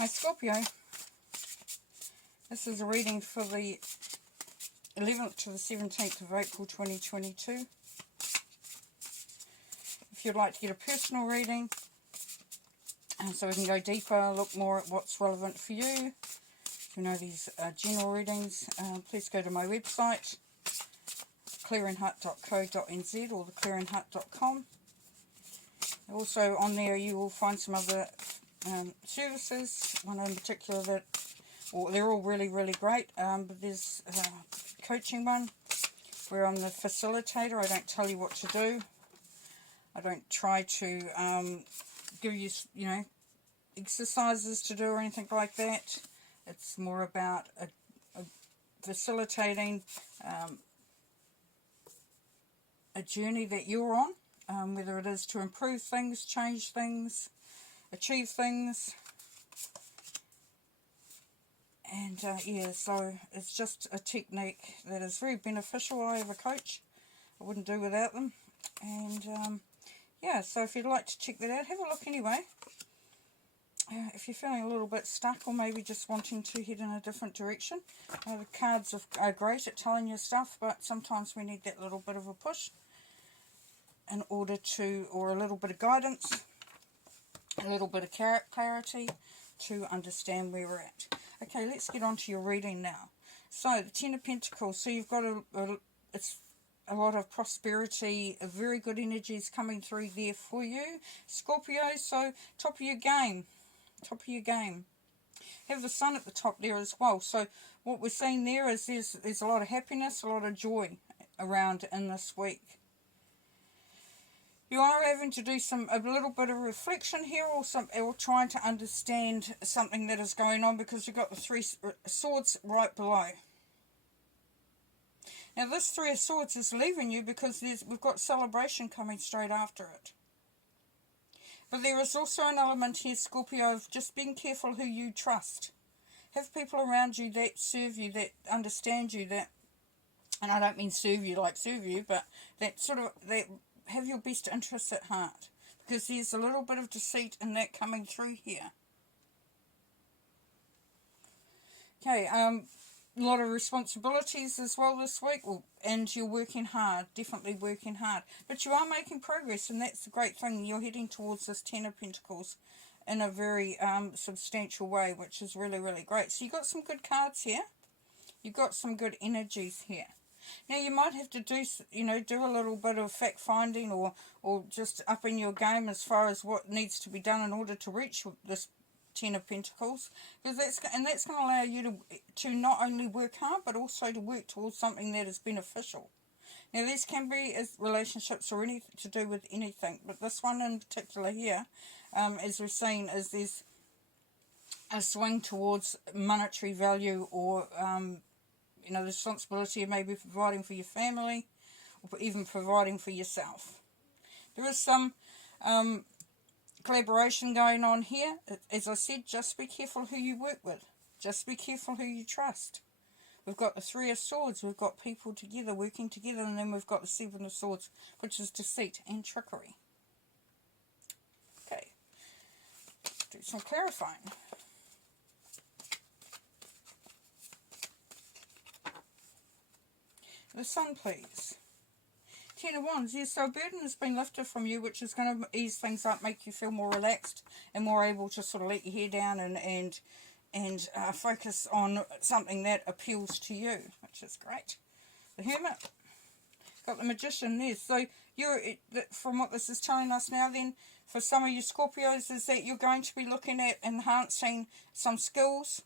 Hi Scorpio, this is a reading for the 11th to the 17th of April 2022. If you'd like to get a personal reading, so we can go deeper, look more at what's relevant for you, if you know these general readings, please go to my website, clearingheart.co.nz or theclearingheart.com. Also on there you will find some other services, one in particular that, well, they're all really great, but there's a coaching one where I'm the facilitator. I don't tell you what to do. I don't try to give you, exercises to do or anything like that. It's more about facilitating a journey that you're on, whether it is to improve things, change things, achieve things. And yeah, so it's just a technique that is very beneficial. I have a coach, I wouldn't do without them. And yeah, so if you'd like to check that out, have a look anyway. If you're feeling a little bit stuck or maybe just wanting to head in a different direction, the cards are great at telling you stuff, but sometimes we need that little bit of a push in order to, or a little bit of guidance, a little bit of clarity to understand where we're at. Okay, let's get on to your reading now. So, the Ten of Pentacles. So you've got it's a lot of prosperity, very good energies coming through there for you, Scorpio. So, top of your game. Top of your game. Have the sun at the top there as well. So, what we're seeing there is there's a lot of happiness, a lot of joy around in this week. You are having to do a little bit of reflection here, or trying to understand something that is going on, because you've got the Three Swords right below. Now this Three of Swords is leaving you because we've got celebration coming straight after it. But there is also an element here, Scorpio, of just being careful who you trust. Have people around you that serve you, that understand you, that, and I don't mean serve you like serve you, but that have your best interests at heart, because there's a little bit of deceit in that coming through here. Okay, a lot of responsibilities as well this week, and you're working hard, definitely working hard, but you are making progress, and that's the great thing. You're heading towards this Ten of Pentacles in a very substantial way, which is really great. So you've got some good cards here, you've got some good energies here. Now you might have to do a little bit of fact finding, or just upping your game as far as what needs to be done in order to reach this Ten of Pentacles, because that's going to allow you to not only work hard but also to work towards something that is beneficial. Now this can be relationships or anything to do with anything, but this one in particular here, as we're seeing, is there's a swing towards monetary value, or the responsibility of maybe providing for your family, or even providing for yourself. There is some collaboration going on here. As I said, just be careful who you work with. Just be careful who you trust. We've got the Three of Swords. We've got people together, working together, and then we've got the Seven of Swords, which is deceit and trickery. Okay, do some clarifying. The Sun, please. Ten of Wands. Yes, so a burden has been lifted from you, which is going to ease things up, make you feel more relaxed and more able to sort of let your hair down and focus on something that appeals to you, which is great. The Hermit. Got the Magician there. So from what this is telling us now then, for some of you Scorpios, is that you're going to be looking at enhancing some skills.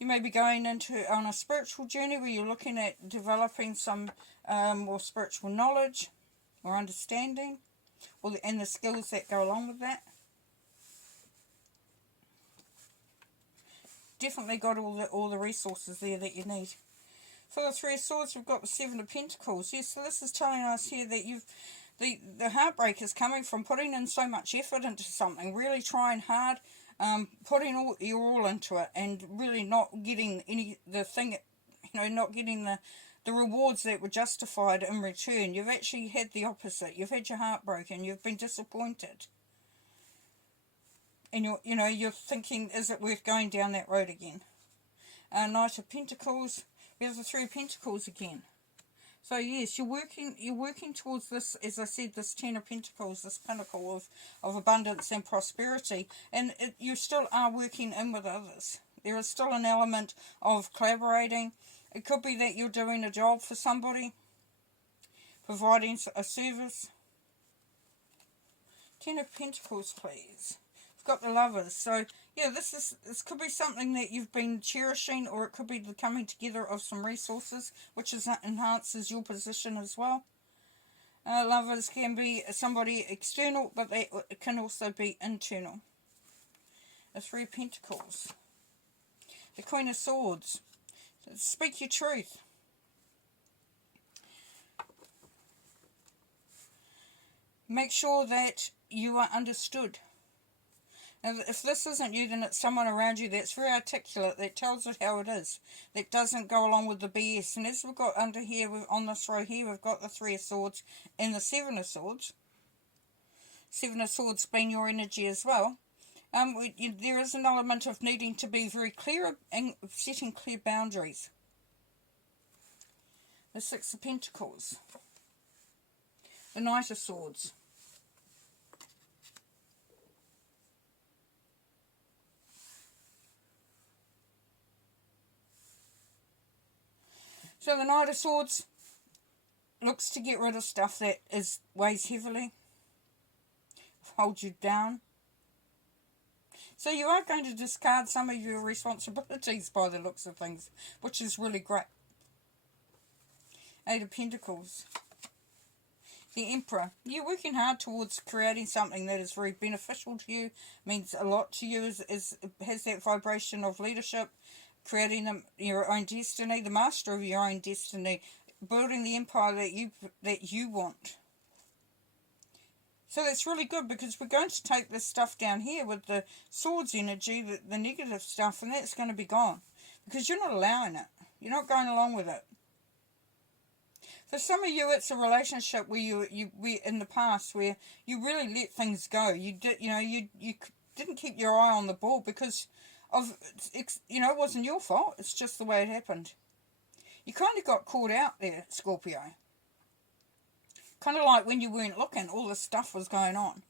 You may be going on a spiritual journey where you're looking at developing some more spiritual knowledge or understanding, and the skills that go along with that. Definitely got all the resources there that you need. For the Three of Swords, we've got the Seven of Pentacles. Yes, so this is telling us here that the heartbreak is coming from putting in so much effort into something, really trying hard, putting your all into it, and really not getting not getting the rewards that were justified in return. You've actually had the opposite. You've had your heart broken. You've been disappointed. and you're thinking, is it worth going down that road again? Knight of Pentacles. We have the Three of Pentacles again. So yes, you're working towards this, as I said, this Ten of Pentacles, this pinnacle of abundance and prosperity, and you still are working in with others. There is still an element of collaborating. It could be that you're doing a job for somebody, providing a service. Ten of Pentacles, please. We've got the Lovers. So yeah, this could be something that you've been cherishing, or it could be the coming together of some resources, which enhances your position as well. Lovers can be somebody external, but it can also be internal. The Three of Pentacles. The Queen of Swords. Speak your truth. Make sure that you are understood. Now, if this isn't you, then it's someone around you that's very articulate, that tells it how it is, that doesn't go along with the BS. And as we've got under here, on this row here, we've got the Three of Swords and the Seven of Swords. Seven of Swords being your energy as well. There is an element of needing to be very clear and setting clear boundaries. The Six of Pentacles. The Knight of Swords. So the Knight of Swords looks to get rid of stuff that weighs heavily, holds you down. So you are going to discard some of your responsibilities by the looks of things, which is really great. Eight of Pentacles. The Emperor. You're working hard towards creating something that is very beneficial to you, means a lot to you, has that vibration of leadership, creating your own destiny, the master of your own destiny, building the empire that you want. So that's really good, because we're going to take this stuff down here with the swords energy, the negative stuff, and that's going to be gone, because you're not allowing it. You're not going along with it. For some of you, it's a relationship where you in the past where you really let things go. You didn't keep your eye on the ball because of it wasn't your fault. It's just the way it happened. You kind of got caught out there, Scorpio. Kind of like when you weren't looking, all this stuff was going on.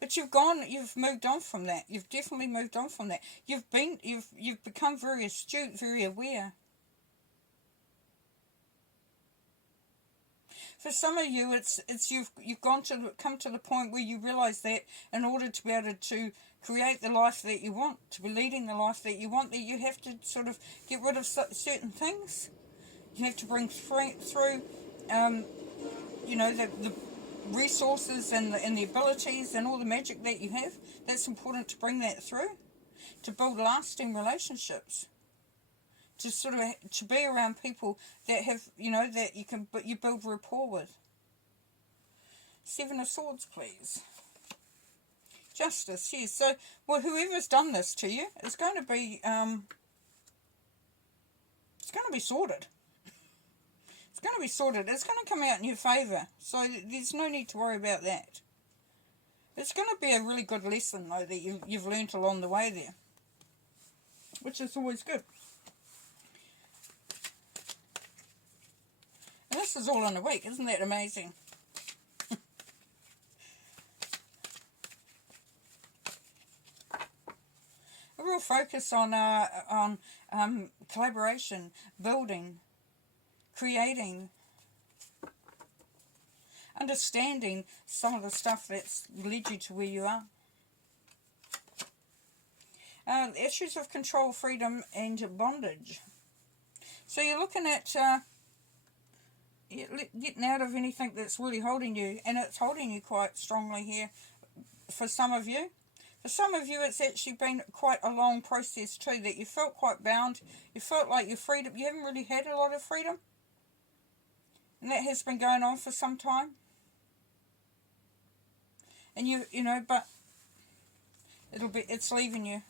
But you've moved on from that. You've definitely moved on from that. You've become very astute, very aware. For some of you, it's you've come to the point where you realise that in order to be able to create the life that you want, to be leading the life that you want, that you have to sort of get rid of certain things. You have to bring through, the resources and the abilities and all the magic that you have. That's important to bring that through, to build lasting relationships. To be around people that have, that you build rapport with. Seven of Swords, please. Justice, yes. So, whoever's done this to you, it's going to be sorted. It's going to be sorted. It's going to come out in your favour. So there's no need to worry about that. It's going to be a really good lesson, though, that you've learnt along the way there, which is always good. And this is all in a week. Isn't that amazing? A real focus on collaboration, building, creating, understanding some of the stuff that's led you to where you are. Issues of control, freedom, and bondage. So you're looking at getting out of anything that's really holding you, and it's holding you quite strongly here for some of you. For some of you, it's actually been quite a long process too, that you felt quite bound. You felt like your freedom, you haven't really had a lot of freedom, and that has been going on for some time. And but it's leaving you.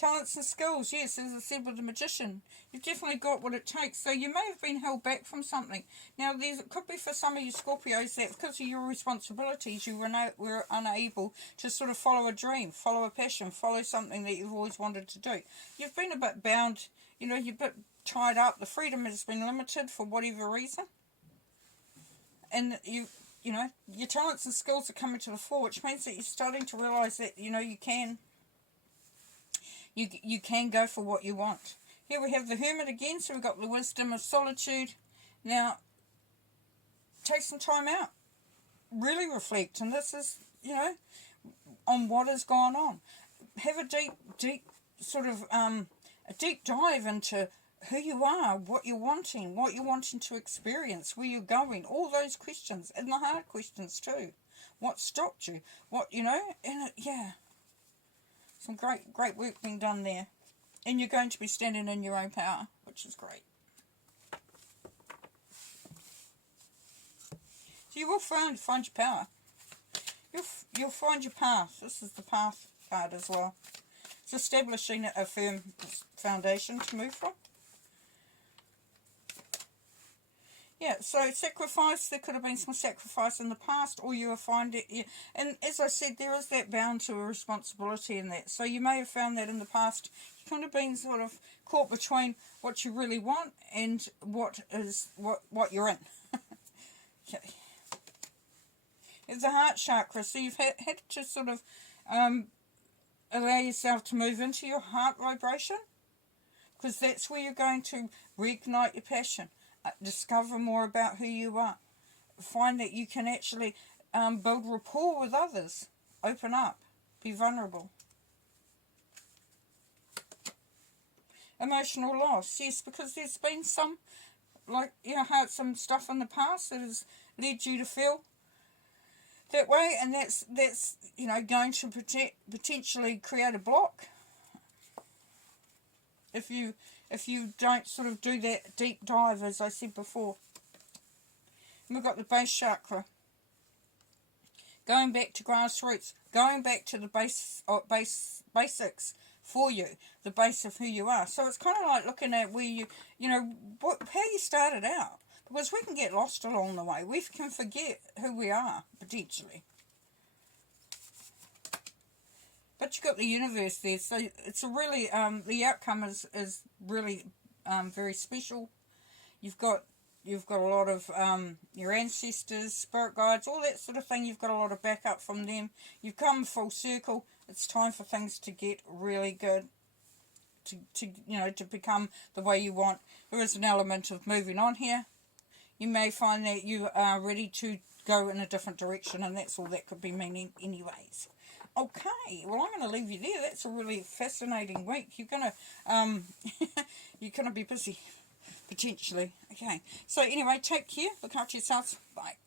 Talents and skills, yes, as I said with the magician. You've definitely got what it takes. So you may have been held back from something. Now, it could be for some of you Scorpios that because of your responsibilities, you were unable to sort of follow a dream, follow a passion, follow something that you've always wanted to do. You've been a bit bound, you know, you're a bit tied up. The freedom has been limited for whatever reason. And you know, your talents and skills are coming to the fore, which means that you're starting to realise that, you know, you can go for what you want. Here we have the Hermit again, so we've got the wisdom of solitude. Now, take some time out. Really reflect, and this is, you know, on what has gone on. Have a deep sort of, a deep dive into who you are, what you're wanting to experience, where you're going, all those questions, and the hard questions too. What stopped you? What, you know, and yeah. Some great work being done there. And you're going to be standing in your own power, which is great. So you will find your power. You'll find your path. This is the path card as well. It's establishing a firm foundation to move from. Yeah, so sacrifice, there could have been some sacrifice in the past, or you will find it, yeah. And as I said, there is that bound to a responsibility in that. So you may have found that in the past, you could have been sort of caught between what you really want and what you're in. Okay. It's the heart chakra, so you've had to sort of allow yourself to move into your heart vibration, because that's where you're going to reignite your passion. Discover more about who you are. Find that you can actually build rapport with others. Open up. Be vulnerable. Emotional loss. Yes, because there's been some, like, you know, had some stuff in the past that has led you to feel that way, and that's you know, going to potentially create a block. If you don't sort of do that deep dive, as I said before. And we've got the base chakra. Going back to grassroots. Going back to the basics for you. The base of who you are. So it's kind of like looking at where you know, how you started out. Because we can get lost along the way. We can forget who we are, potentially. But you've got the universe there, so it's a really, the outcome is really very special. You've got a lot of your ancestors, spirit guides, all that sort of thing. You've got a lot of backup from them. You've come full circle. It's time for things to get really good, to you know, to become the way you want. There is an element of moving on here. You may find that you are ready to go in a different direction, and that's all that could be meaning anyways. Okay, well, I'm going to leave you there. That's a really fascinating week. You're going to, you're going to be busy, potentially. Okay, so anyway, take care. Look after yourselves. Bye.